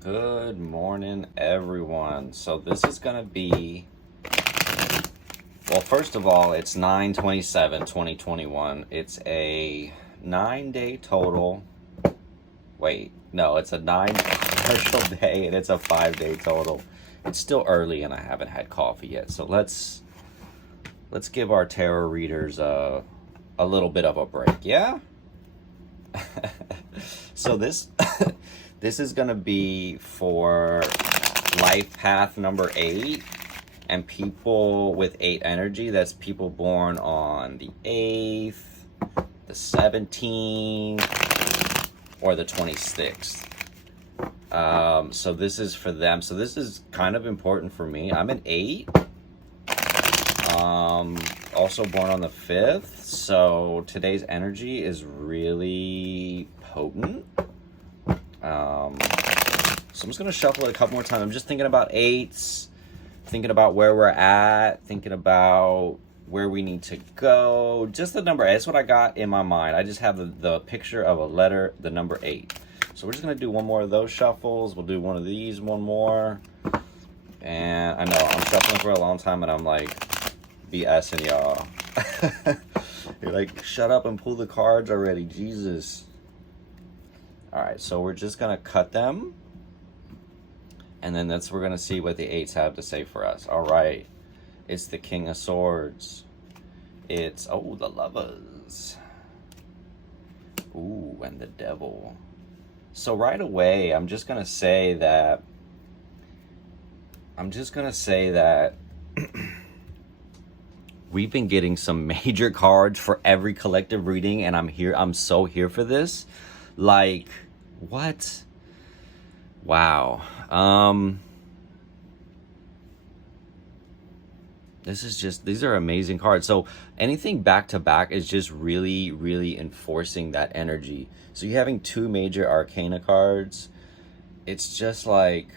Good morning, everyone. So this is going to be, well, first of all, it's 9/27/2021. It's a 9-day total. Wait, no, it's a 9 partial day and it's a 5-day total. It's still early and I haven't had coffee yet. So let's give our tarot readers a little bit of a break, yeah? So this this is gonna be for LifePath number 8 and people with 8 energy. That's people born on the 8th, the 17th, or the 26th. So this is for them. So this is kind of important for me. I'm an 8. Also born on the 5th. So today's energy is really potent. So I'm just gonna shuffle it a couple more times. I'm just thinking about 8s, thinking about where we're at, thinking about where we need to go. Just the number 8. That's what I got in my mind. I just have the picture of a letter, the number 8. So we're just gonna do one more of those shuffles. We'll do one of these, one more. And I know I'm shuffling for a long time and I'm like BSing y'all. You're like, shut up and pull the cards already, Jesus. All right, so we're just gonna cut them, and then we're gonna see what the 8s have to say for us. All right, it's the King of Swords. It's the Lovers. Ooh, and the Devil. So right away, I'm just gonna say that we've been getting some major cards for every collective reading, and I'm so here for this. Like, what? Wow. These are amazing cards. So anything back to back is just really, really enforcing that energy. So you're having 2 major arcana cards. It's just like,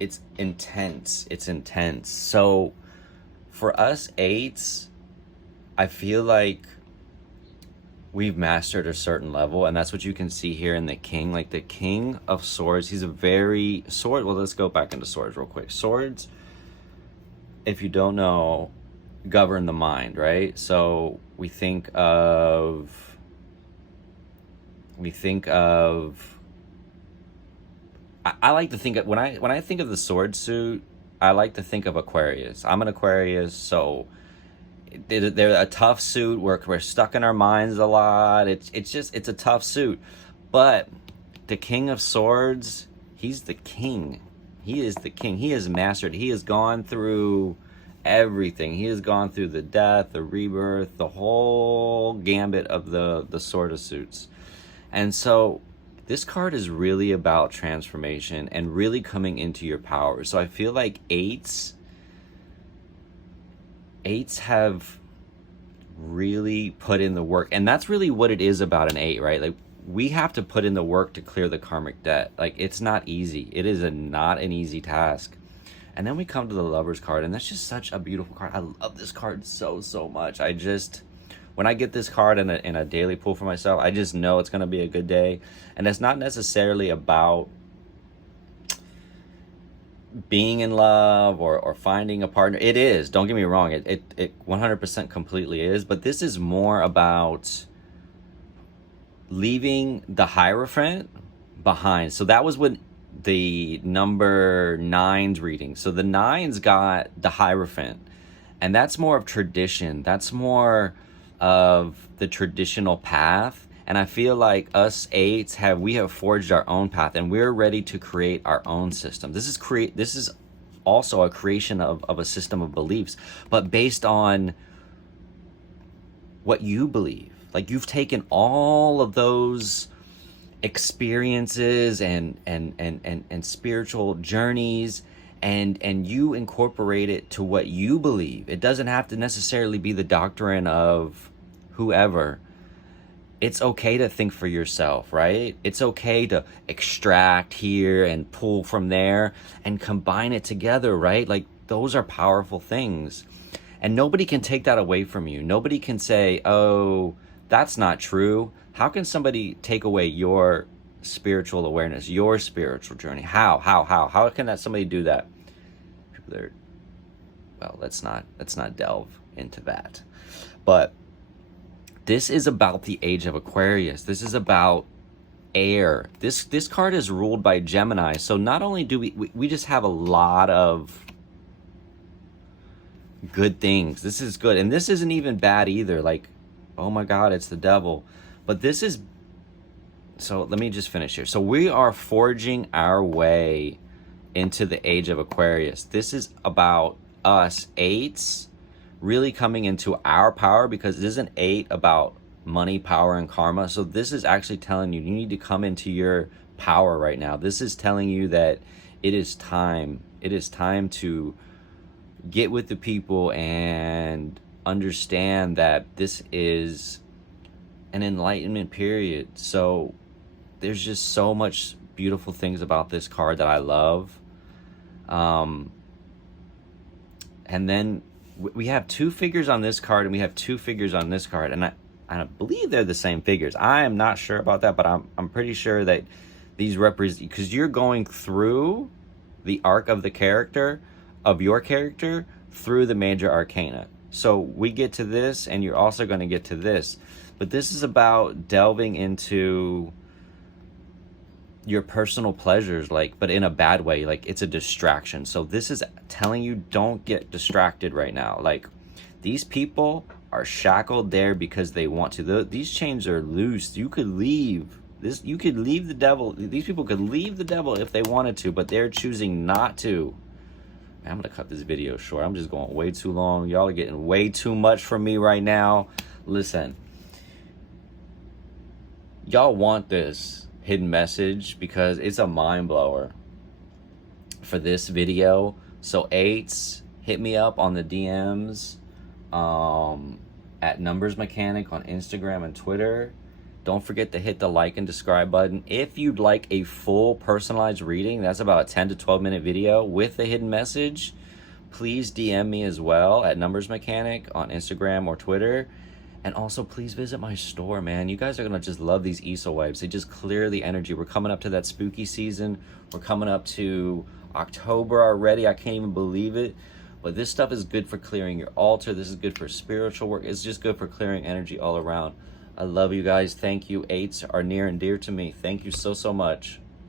it's intense. It's intense. So for us 8s, I feel like we've mastered a certain level, and that's what you can see here in the King. Like the King of Swords, he's a very sword. Well, let's go back into swords real quick. Swords, if you don't know, govern the mind, right? So we think of I like to think of, when I think of the sword suit, I like to think of Aquarius. I'm an Aquarius, so they're a tough suit. We're stuck in our minds a lot. It's a tough suit. But the King of Swords, he's the king. He is the king. He has mastered. He has gone through everything. He has gone through the death, the rebirth, the whole gambit of the Sword of Suits. And so this card is really about transformation and really coming into your power. So I feel like 8s have really put in the work, and that's really what it is about an 8, right? Like, we have to put in the work to clear the karmic debt. Like, it's not easy. It is not an easy task. And then we come to the Lovers card, and that's just such a beautiful card. I love this card so much. When I get this card in a daily pull for myself, I just know it's going to be a good day. And it's not necessarily about being in love or finding a partner. It is, don't get me wrong, it 100% completely is, but this is more about leaving the Hierophant behind. So that was what the number 9's reading. So the 9's got the Hierophant, and that's more of tradition. That's more of the traditional path. And I feel like us 8s we have forged our own path, and we're ready to create our own system. This is also a creation of a system of beliefs, but based on what you believe. Like, you've taken all of those experiences and spiritual journeys, and you incorporate it to what you believe. It doesn't have to necessarily be the doctrine of whoever. It's okay to think for yourself, right? It's okay to extract here and pull from there and combine it together, right? Like, those are powerful things. And nobody can take that away from you. Nobody can say, oh, that's not true. How can somebody take away your spiritual awareness, your spiritual journey. How can that somebody do that? People that are, well, let's not delve into that. But this is about the age of Aquarius. This is about air. This card is ruled by Gemini. So not only do we just have a lot of good things. This is good. And this isn't even bad either. Like, oh my God, it's the devil. But this is, so let me just finish here. So we are forging our way into the age of Aquarius. This is about us eights really coming into our power, because it isn't 8 about money, power, and karma. So this is actually telling you need to come into your power right now. This is telling you that it is time. It is time to get with the people and understand that this is an enlightenment period. So there's just so much beautiful things about this card that I love. And then we have 2 figures on this card, and we have 2 figures on this card, and I believe they're the same figures. I am not sure about that, but I'm pretty sure that these represent, because you're going through the arc of the character, of your character, through the major arcana. So we get to this, and you're also going to get to this. But this is about delving into your personal pleasures, like, but in a bad way. Like, it's a distraction. So this is telling you, don't get distracted right now. Like, these people are shackled there because they want to. These chains are loose. You could leave this. You could leave the devil. These people could leave the devil if they wanted to, but they're choosing not to. Man, I'm gonna cut this video short. I'm just going way too long. Y'all are getting way too much from me right now. Listen, y'all want this hidden message because it's a mind blower for this video. So 8s, hit me up on the DMs at Numbers Mechanic on Instagram and Twitter. Don't forget to hit the like and subscribe button. If you'd like a full personalized reading, that's about a 10 to 12 minute video with a hidden message, please DM me as well at Numbers Mechanic on Instagram or Twitter. And also, please visit my store, man. You guys are going to just love these ESO wipes. They just clear the energy. We're coming up to that spooky season. We're coming up to October already. I can't even believe it. But this stuff is good for clearing your altar. This is good for spiritual work. It's just good for clearing energy all around. I love you guys. Thank you. 8s are near and dear to me. Thank you so much.